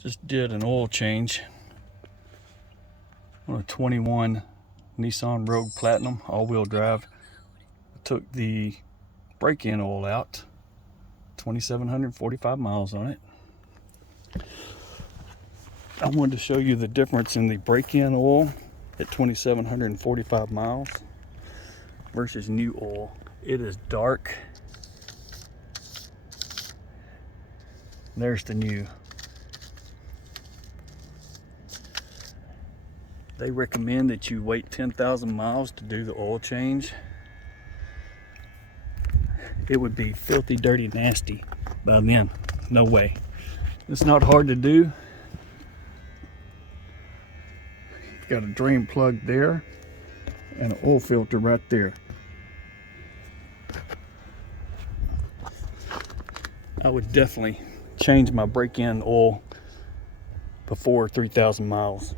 Just did an oil change on a 21 Nissan Rogue Platinum all-wheel drive. Took the break-in oil out, 2,745 miles on it. I wanted to show you the difference in the break-in oil at 2,745 miles versus new oil. It is dark. There's the new. They recommend that you wait 10,000 miles to do the oil change. It would be filthy, dirty, nasty by then. No way. It's not hard to do. Got a drain plug there and an oil filter right there. I would definitely change my break-in oil before 3,000 miles.